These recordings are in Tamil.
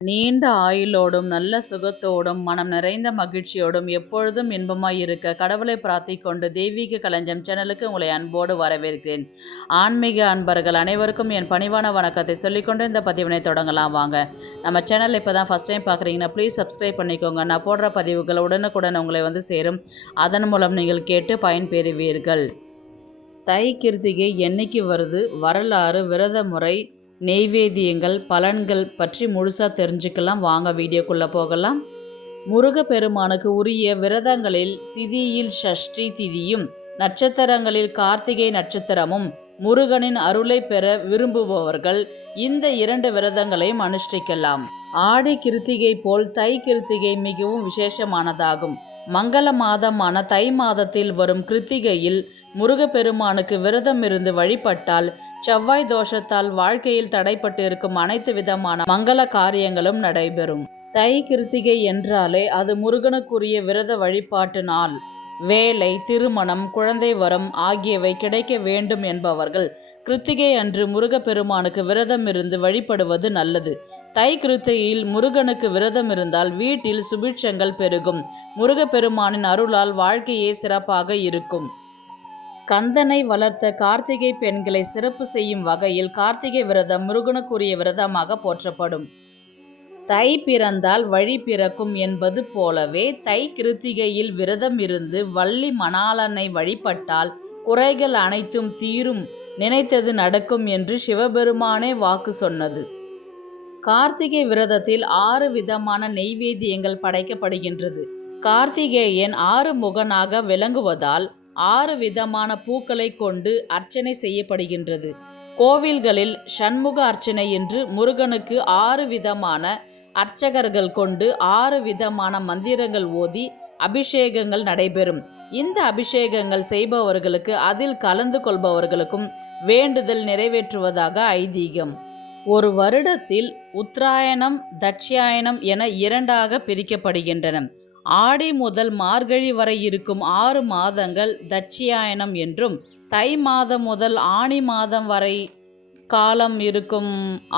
நீண்ட ஆயுளோடும் நல்ல சுகத்தோடும் மனம் நிறைந்த மகிழ்ச்சியோடும் எப்பொழுதும் இன்பமாய் இருக்க கடவுளை பிரார்த்திக் கொண்டு தெய்வீக களஞ்சியம் சேனலுக்கு உங்களை அன்போடு வரவேற்கிறேன். ஆன்மீக அன்பர்கள் அனைவருக்கும் என் பணிவான வணக்கத்தை சொல்லிக்கொண்டு இந்த பதிவினை தொடங்கலாம் வாங்க. நம்ம சேனல் இப்போ தான் ஃபஸ்ட் டைம் பார்க்குறீங்கன்னா ப்ளீஸ் சப்ஸ்கிரைப் பண்ணிக்கோங்க. நான் போடுற பதிவுகள் உடனுக்குடன் உங்களை வந்து சேரும். அதன் மூலம் நீங்கள் கேட்டு பயன்பெறுவீர்கள். தை கிருத்திகை என்னைக்கு வருது, வரலாறு, விரத முறை, நெய்வேத்தியங்கள், பலன்கள் பற்றி முழுசாக தெரிஞ்சுக்கலாம் வாங்க. வீடியோக்குள்ளே போகலாம். முருகப்பெருமானுக்கு உரிய விரதங்களில் திதியில் சஷ்டி திதியும் நட்சத்திரங்களில் கார்த்திகை நட்சத்திரமும் முருகனின் அருளை பெற விரும்புபவர்கள் இந்த 2 விரதங்களையும் அனுஷ்டிக்கலாம். ஆடி கிருத்திகை போல் தை கிருத்திகை மிகவும் விசேஷமானதாகும். மங்கள மாதமான தை மாதத்தில் வரும் கிருத்திகையில் முருகப்பெருமானுக்கு விரதம் இருந்து வழிபட்டால் செவ்வாய் தோஷத்தால் வாழ்க்கையில் தடைப்பட்டு இருக்கும் அனைத்து விதமான மங்கள காரியங்களும் நடைபெறும். தை கிருத்திகை என்றாலே அது முருகனுக்குரிய விரத வழிபாட்டு நாள். வேலை, திருமணம், குழந்தை வரம் ஆகியவை கிடைக்க வேண்டும் என்பவர்கள் கிருத்திகை அன்று முருகப்பெருமானுக்கு விரதம் இருந்து வழிபடுவது நல்லது. தை கிருத்திகையில் முருகனுக்கு விரதம் இருந்தால் வீட்டில் சுபிட்சங்கள் பெருகும். முருகப்பெருமானின் அருளால் வாழ்க்கையே சிறப்பாக இருக்கும். கந்தனை வளர்த்த கார்த்திகை பெண்களை சிறப்பு செய்யும் வகையில் கார்த்திகை விரதம் முருகனுக்குரிய விரதமாக போற்றப்படும். தை பிறந்தால் வழி பிறக்கும் என்பது போலவே தை கிருத்திகையில் விரதம் இருந்து வள்ளி மணாளனை வழிபட்டால் குறைகள் அனைத்தும் தீரும், நினைத்தது நடக்கும் என்று சிவபெருமானே வாக்கு சொன்னது. கார்த்திகை விரதத்தில் 6 விதமான நெய்வேத்தியங்கள் படைக்கப்படுகின்றது. கார்த்திகேயன் 6 முகனாக விளங்குவதால் 6 விதமான பூக்களை கொண்டு அர்ச்சனை செய்யப்படுகின்றது. கோவில்களில் சண்முக அர்ச்சனை என்று முருகனுக்கு 6 விதமான அர்ச்சகர்கள் கொண்டு 6 விதமான மந்திரங்கள் ஓதி அபிஷேகங்கள் நடைபெறும். இந்த அபிஷேகங்கள் செய்பவர்களுக்கு அதில் கலந்து கொள்பவர்களுக்கும் வேண்டுதல் நிறைவேற்றுவதாக ஐதீகம். ஒரு வருடத்தில் உத்தராயணம், தட்சியாயனம் என 2ஆக பிரிக்கப்படுகின்றன. ஆடி முதல் மார்கழி வரை இருக்கும் 6 மாதங்கள் தட்சியாயனம் என்றும், தை மாதம் முதல் ஆனி மாதம் வரை காலம் இருக்கும்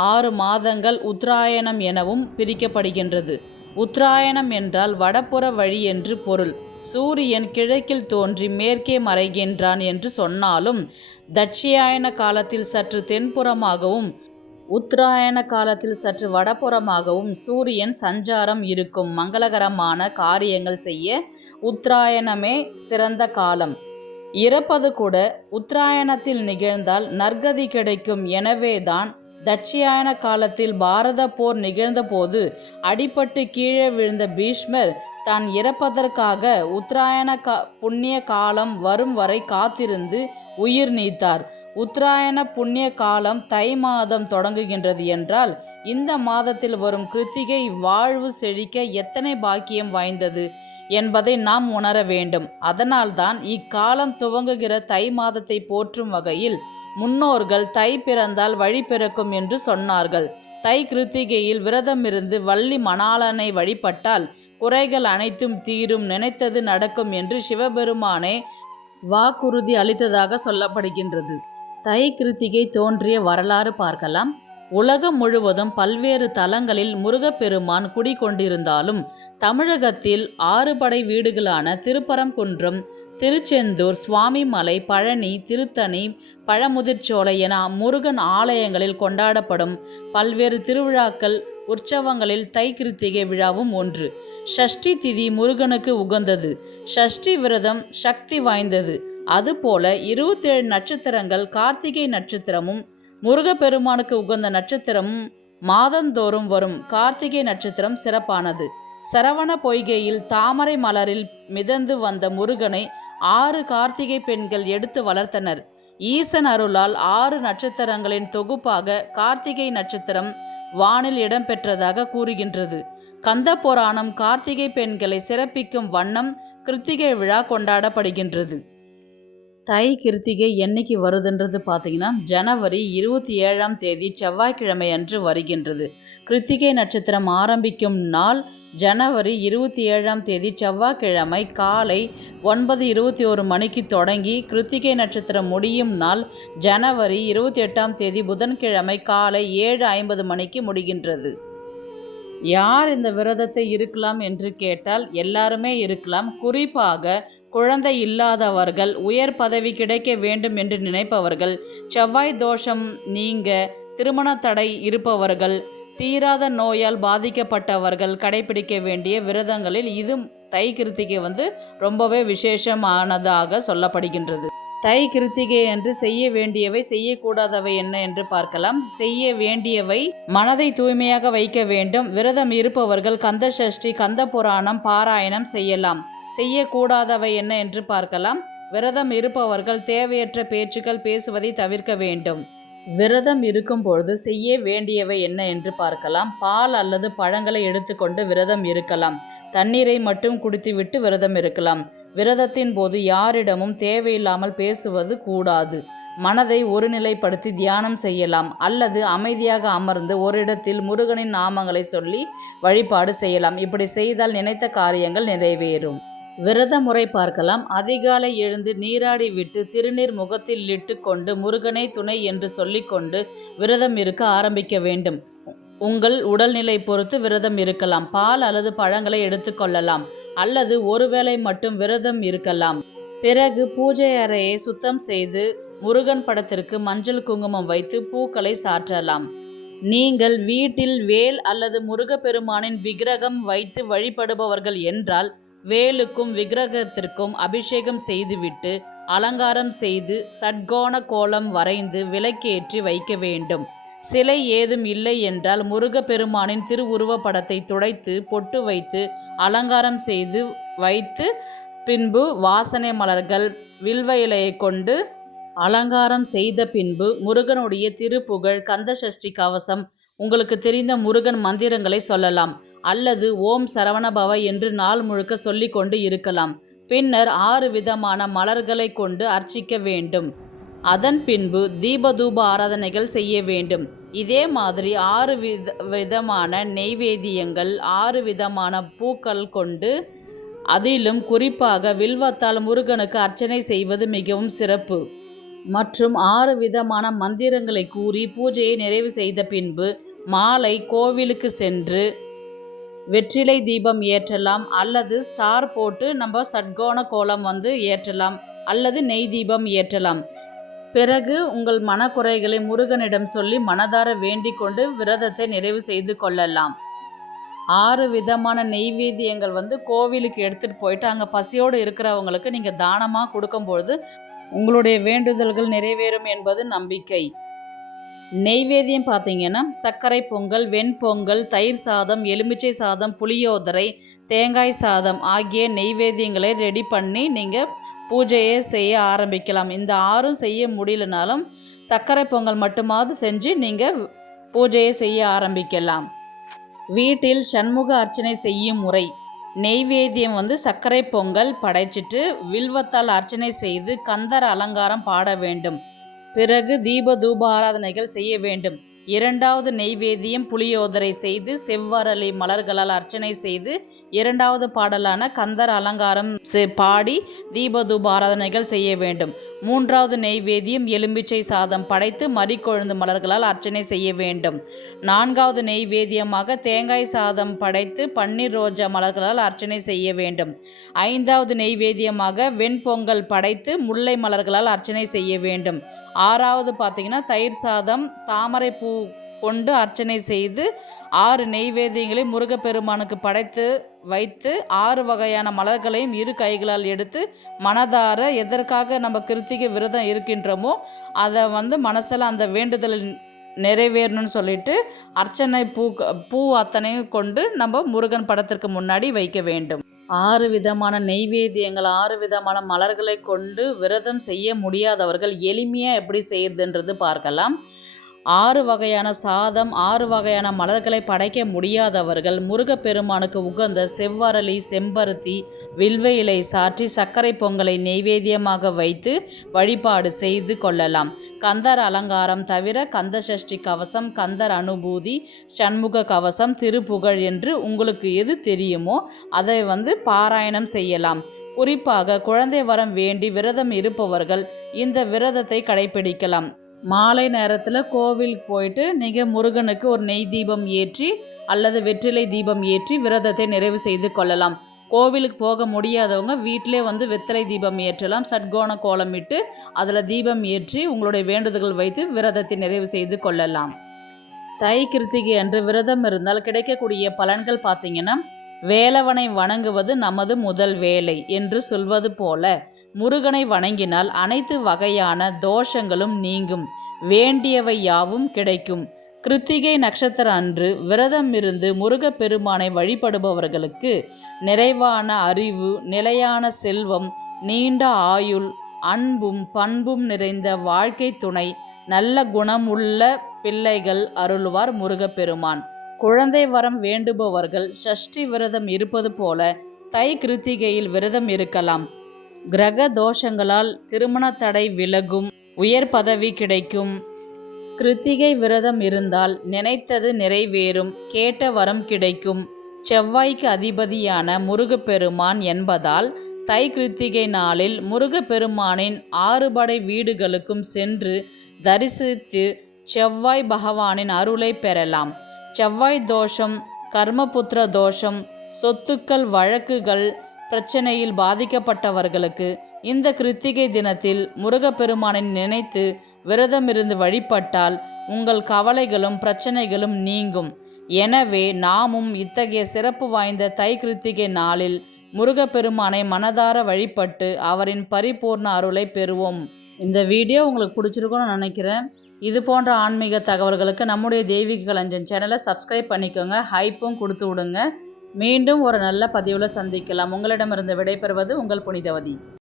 6 மாதங்கள் உத்தராயணம் எனவும் பிரிக்கப்படுகின்றது. உத்தராயணம் என்றால் வடப்புற வழி என்று பொருள். சூரியன் கிழக்கில் தோன்றி மேற்கே மறைகின்றான் என்று சொன்னாலும் தட்சியாயன காலத்தில் சற்று தென்புறமாகவும் உத்தராயண காலத்தில் சற்று வடபுறமாகவும் சூரியன் சஞ்சாரம் இருக்கும். மங்களகரமான காரியங்கள் செய்ய உத்தராயணமே சிறந்த காலம். இறப்பது கூட உத்தராயணத்தில் நிகழ்ந்தால் நற்கதி கிடைக்கும். எனவேதான் தட்சியாயன காலத்தில் பாரத போர் நிகழ்ந்த போது அடிபட்டு கீழே விழுந்த பீஷ்மர் தான் இறப்பதற்காக உத்தராயண புண்ணிய காலம் வரும் வரை காத்திருந்து உயிர் நீத்தார். உத்தராயண புண்ணிய காலம் தை மாதம் தொடங்குகின்றது என்றால் இந்த மாதத்தில் வரும் கிருத்திகை வாழ்வு செழிக்க எத்தனை பாக்கியம் வாய்ந்தது என்பதை நாம் உணர வேண்டும். அதனால்தான் இக்காலம் துவங்குகிற தை மாதத்தை போற்றும் வகையில் முன்னோர்கள் தை பிறந்தால் வழி பிறக்கும் என்று சொன்னார்கள். தை கிருத்திகையில் விரதம் இருந்து வள்ளி மணாளனை வழிபட்டால் குறைகள் அனைத்தும் தீரும், நினைத்தது நடக்கும் என்று சிவபெருமானே வாக்குறுதி அளித்ததாக சொல்லப்படுகின்றது. தை கிருத்திகை தோன்றிய வரலாறு பார்க்கலாம். உலகம் முழுவதும் பல்வேறு தலங்களில் முருகப்பெருமான் குடிகொண்டிருந்தாலும் தமிழகத்தில் 6 படை வீடுகளான திருப்பரங்குன்றம், திருச்செந்தூர், சுவாமிமலை, பழனி, திருத்தணி, பழமுதிர்ச்சோலை என முருகன் ஆலயங்களில் கொண்டாடப்படும் பல்வேறு திருவிழாக்கள் உற்சவங்களில் தை கிருத்திகை விழாவும் ஒன்று. சஷ்டி திதி முருகனுக்கு உகந்தது. சஷ்டி விரதம் சக்தி வாய்ந்தது. அதுபோல 27 நட்சத்திரங்கள் கார்த்திகை நட்சத்திரமும் முருகப்பெருமானுக்கு உகந்த நட்சத்திரமும் மாதந்தோறும் வரும் கார்த்திகை நட்சத்திரம் சிறப்பானது. சரவண பொய்கையில் தாமரை மலரில் மிதந்து வந்த முருகனை 6 கார்த்திகை பெண்கள் எடுத்து வளர்த்தனர். ஈசன் அருளால் 6 நட்சத்திரங்களின் தொகுப்பாக கார்த்திகை நட்சத்திரம் வானில் இடம்பெற்றதாக கூறுகின்றது. கந்த புராணம் கார்த்திகை பெண்களை சிறப்பிக்கும் வண்ணம் கிருத்திகை விழா கொண்டாடப்படுகின்றது. தை கிருத்திகை என்னைக்கு வருதுன்றது பார்த்தீங்கன்னா ஜனவரி 27ஆம் தேதி செவ்வாய்க்கிழமை அன்று வருகின்றது. கிருத்திகை நட்சத்திரம் ஆரம்பிக்கும் நாள் ஜனவரி 27ஆம் தேதி செவ்வாய்க்கிழமை காலை 9:21 மணிக்கு தொடங்கி கிருத்திகை நட்சத்திரம் முடியும் நாள் ஜனவரி 28ஆம் தேதி புதன்கிழமை காலை 7:50 மணிக்கு முடிகின்றது. யார் இந்த விரதத்தை இருக்கலாம் என்று கேட்டால் எல்லாருமே இருக்கலாம். குறிப்பாக குழந்தை இல்லாதவர்கள், உயர் பதவி கிடைக்க வேண்டும் என்று நினைப்பவர்கள், செவ்வாய் தோஷம் நீங்க, திருமண தடை இருப்பவர்கள், தீராத நோயால் பாதிக்கப்பட்டவர்கள் கடைபிடிக்க வேண்டிய விரதங்களில் இது தை கிருத்திகை ரொம்பவே விசேஷமானதாக சொல்லப்படுகின்றது. தை கிருத்திகை என்று செய்ய வேண்டியவை, செய்யக்கூடாதவை என்ன என்று பார்க்கலாம். செய்ய வேண்டியவை: மனதை தூய்மையாக வைக்க வேண்டும். விரதம் இருப்பவர்கள் கந்த சஷ்டி, கந்த புராணம் பாராயணம் செய்யலாம். செய்யக்கூடாதவை என்ன என்று பார்க்கலாம். விரதம் இருப்பவர்கள் தேவையற்ற பேச்சுக்கள் பேசுவதை தவிர்க்க வேண்டும். விரதம் இருக்கும் பொழுது செய்ய வேண்டியவை என்ன என்று பார்க்கலாம். பால் அல்லது பழங்களை எடுத்துக்கொண்டு விரதம் இருக்கலாம். தண்ணீரை மட்டும் குடித்துவிட்டு விரதம் இருக்கலாம். விரதத்தின் போது யாரிடமும் தேவையில்லாமல் பேசுவது கூடாது. மனதை ஒருநிலைப்படுத்தி தியானம் செய்யலாம் அல்லது அமைதியாக அமர்ந்து ஒரு இடத்தில் முருகனின் நாமங்களை சொல்லி வழிபாடு செய்யலாம். இப்படி செய்தால் நினைத்த காரியங்கள் நிறைவேறும். விரத முறை பார்க்கலாம். அதிகாலை எழுந்து நீராடி விட்டு திருநீர் முகத்தில் இட்டு கொண்டு முருகனை துணை என்று சொல்லிக்கொண்டு விரதம் இருக்க ஆரம்பிக்க வேண்டும். உங்கள் உடல்நிலை பொறுத்து விரதம் இருக்கலாம். பால் அல்லது பழங்களை எடுத்துக்கொள்ளலாம் அல்லது ஒருவேளை மட்டும் விரதம் இருக்கலாம். பிறகு பூஜை அறையை சுத்தம் செய்து முருகன் படத்திற்கு மஞ்சள் குங்குமம் வைத்து பூக்களை சாற்றலாம். நீங்கள் வீட்டில் வேல் அல்லது முருகப்பெருமானின் விக்கிரகம் வைத்து வழிபடுபவர்கள் என்றால் வேலுக்கும் விக்கிரகத்திற்கும் அபிஷேகம் செய்துவிட்டு அலங்காரம் செய்து சட்கோண கோலம் வரைந்து விளக்கேற்றி வைக்க வேண்டும். சிலை ஏதும் இல்லை என்றால் முருகப்பெருமானின் திருவுருவப் படத்தை துடைத்து பொட்டு வைத்து அலங்காரம் செய்து வைத்து பின்பு வாசனை மலர்கள், வில்வ இலையை கொண்டு அலங்காரம் செய்த பின்பு முருகனுடைய திருப்புகழ், கந்த சஷ்டி கவசம், உங்களுக்கு தெரிந்த முருகன் மந்திரங்களை சொல்லலாம் அல்லது ஓம் சரவணபவ என்று நாள் முழுக்க சொல்லி கொண்டு இருக்கலாம். பின்னர் 6 விதமான மலர்களை கொண்டு அர்ச்சிக்க வேண்டும். அதன் பின்பு தீபதூப ஆராதனைகள் செய்ய வேண்டும். இதே மாதிரி 6 விதமான நெய்வேத்தியங்கள், 6 விதமான பூக்கள் கொண்டு, அதிலும் குறிப்பாக வில்வத்தால் முருகனுக்கு அர்ச்சனை செய்வது மிகவும் சிறப்பு. மற்றும் 6 விதமான மந்திரங்களை கூறி பூஜையை நிறைவு செய்த பின்பு மாலை கோவிலுக்கு சென்று வெற்றிலை தீபம் ஏற்றலாம் அல்லது ஸ்டார் போட்டு நம்ம சட்கோண கோலம் ஏற்றலாம் அல்லது நெய் தீபம் ஏற்றலாம். பிறகு உங்கள் மனக்குறைகளை முருகனிடம் சொல்லி மனதார வேண்டிக் கொண்டு விரதத்தை நிறைவு செய்து கொள்ளலாம். 6 விதமான நெய்வேத்தியங்கள் கோவிலுக்கு எடுத்துகிட்டு போயிட்டு அங்கே பசியோடு இருக்கிறவங்களுக்கு நீங்கள் தானமாக கொடுக்கும்பொழுது உங்களுடைய வேண்டுதல்கள் நிறைவேறும் என்பது நம்பிக்கை. நெய்வேத்தியம் பார்த்தீங்கன்னா சர்க்கரை பொங்கல், வெண்பொங்கல், தயிர் சாதம், எலுமிச்சை சாதம், புளியோதரை, தேங்காய் சாதம் ஆகிய நெய்வேத்தியங்களை ரெடி பண்ணி நீங்கள் பூஜையை செய்ய ஆரம்பிக்கலாம். இந்த 6ம் செய்ய முடியலனாலும் சர்க்கரை பொங்கல் மட்டுமாவது செஞ்சு நீங்கள் பூஜையை செய்ய ஆரம்பிக்கலாம். வீட்டில் சண்முக அர்ச்சனை செய்யும் முறை: நெய்வேத்தியம் சர்க்கரை பொங்கல் படைச்சிட்டு வில்வத்தால் அர்ச்சனை செய்து கந்தர் அலங்காரம் பாட வேண்டும். பிறகு தீப தூப ஆராதனைகள் செய்ய வேண்டும். 2வது நெய்வேத்தியம் புளியோதரை செய்து செவ்வரளி மலர்களால் அர்ச்சனை செய்து 2வது பாடலான கந்தர் அலங்காரம் பாடி தீபதூப ஆராதனைகள் செய்ய வேண்டும். 3வது நெய்வேத்தியம் எலும்பிச்சை சாதம் படைத்து மறிக்கொழுந்து மலர்களால் அர்ச்சனை செய்ய வேண்டும். 4வது நெய்வேத்தியமாக தேங்காய் சாதம் படைத்து பன்னீர் ரோஜா மலர்களால் அர்ச்சனை செய்ய வேண்டும். 5வது நெய்வேத்தியமாக வெண்பொங்கல் படைத்து முல்லை மலர்களால் அர்ச்சனை செய்ய வேண்டும். 6வது பார்த்தீங்கன்னா தயிர் சாதம் தாமரை பூ கொண்டு அர்ச்சனை செய்து 6 நெய்வேத்தியங்களை முருகப்பெருமானுக்கு படைத்து வைத்து 6 வகையான மலர்களையும் 2 கைகளால் எடுத்து மனதார எதற்காக நம்ம கிருத்திகை விரதம் இருக்கின்றோமோ அதை மனசில் அந்த வேண்டுதல் நிறைவேறணும்னு சொல்லிட்டு அர்ச்சனை பூ அத்தனையும் கொண்டு நம்ம முருகன் படத்திற்கு முன்னாடி வைக்க வேண்டும். 6 விதமான நெய்வேத்தியங்கள், 6 விதமான மலர்களை கொண்டு விரதம் செய்ய முடியாதவர்கள் எளிமையாக எப்படி செய்யுதுன்றது பார்க்கலாம். 6 வகையான சாதம், 6 வகையான மலர்களை படைக்க முடியாதவர்கள் முருகப்பெருமானுக்கு உகந்த செவ்வரளி, செம்பருத்தி, வில்வ இலை சாற்றி சர்க்கரை பொங்கலை நெய்வேத்தியமாக வைத்து வழிபாடு செய்து கொள்ளலாம். கந்தர் அலங்காரம் தவிர கந்த சஷ்டி கவசம், கந்தர் அனுபூதி, சண்முக கவசம், திருப்புகழ் என்று உங்களுக்கு எது தெரியுமோ அதை பாராயணம் செய்யலாம். குறிப்பாக குழந்தை வரம் வேண்டி விரதம் இருப்பவர்கள் இந்த விரதத்தை கடைபிடிக்கலாம். மாலை நேரத்தில் கோவிலுக்கு போயிட்டு நீங்கள் முருகனுக்கு ஒரு நெய் தீபம் ஏற்றி அல்லது வெற்றிலை தீபம் ஏற்றி விரதத்தை நிறைவு செய்து கொள்ளலாம். கோவிலுக்கு போக முடியாதவங்க வீட்டிலே வெத்தலை தீபம் ஏற்றலாம். சட்கோண கோலமிட்டு அதில் தீபம் ஏற்றி உங்களுடைய வேண்டுதல்கள் வைத்து விரதத்தை நிறைவு செய்து கொள்ளலாம். தை கிருத்திகை அன்று விரதம் இருந்தால் கிடைக்கக்கூடிய பலன்கள் பார்த்தீங்கன்னா, வேலவனை வணங்குவது நமது முதல் வேலை என்று சொல்வது போல முருகனை வணங்கினால் அனைத்து வகையான தோஷங்களும் நீங்கும், வேண்டியவை யாவும் கிடைக்கும். கிருத்திகை நட்சத்திர அன்று விரதம் இருந்து முருகப்பெருமானை வழிபடுபவர்களுக்கு நிறைவான அறிவு, நிலையான செல்வம், நீண்ட ஆயுள், அன்பும் பண்பும் நிறைந்த வாழ்க்கை துணை, நல்ல குணமுள்ள பிள்ளைகள் அருள்வார் முருகப்பெருமான். குழந்தை வரம் வேண்டுபவர்கள் சஷ்டி விரதம் இருப்பது போல தை கிருத்திகையில் விரதம் இருக்கலாம். கிரக தோஷங்களால் திருமண தடை விலகும், உயர் பதவி கிடைக்கும். கிருத்திகை விரதம் இருந்தால் நினைத்தது நிறைவேறும், கேட்ட வரம் கிடைக்கும். செவ்வாய்க்கு அதிபதியான முருகப்பெருமான் என்பதால் தை கிருத்திகை நாளில் முருகப்பெருமானின் 6 படை வீடுகளுக்கும் சென்று தரிசித்து செவ்வாய் பகவானின் அருளை பெறலாம். செவ்வாய் தோஷம், கர்மபுத்திர தோஷம், சொத்துக்கள் வழக்குகள் பிரச்சனையில் பாதிக்கப்பட்டவர்களுக்கு இந்த கிருத்திகை தினத்தில் முருகப்பெருமானை நினைத்து விரதமிருந்து வழிபட்டால் உங்கள் கவலைகளும் பிரச்சனைகளும் நீங்கும். எனவே நாமும் இத்தகைய சிறப்பு வாய்ந்த தை கிருத்திகை நாளில் முருகப்பெருமானை மனதார வழிபட்டு அவரின் பரிபூர்ண அருளை பெறுவோம். இந்த வீடியோ உங்களுக்கு பிடிச்சிருக்கும்னு நினைக்கிறேன். இது போன்ற ஆன்மீக தகவல்களுக்கு நம்முடைய தெய்வீக களஞ்சியம் சேனலை சப்ஸ்கிரைப் பண்ணிக்கோங்க, ஹைப்பும் கொடுத்து விடுங்க. மீண்டும் ஒரு நல்ல பதிவில் சந்திக்கலாம். உங்களிடமிருந்து விடைபெறுவது உங்கள் புனிதவதி.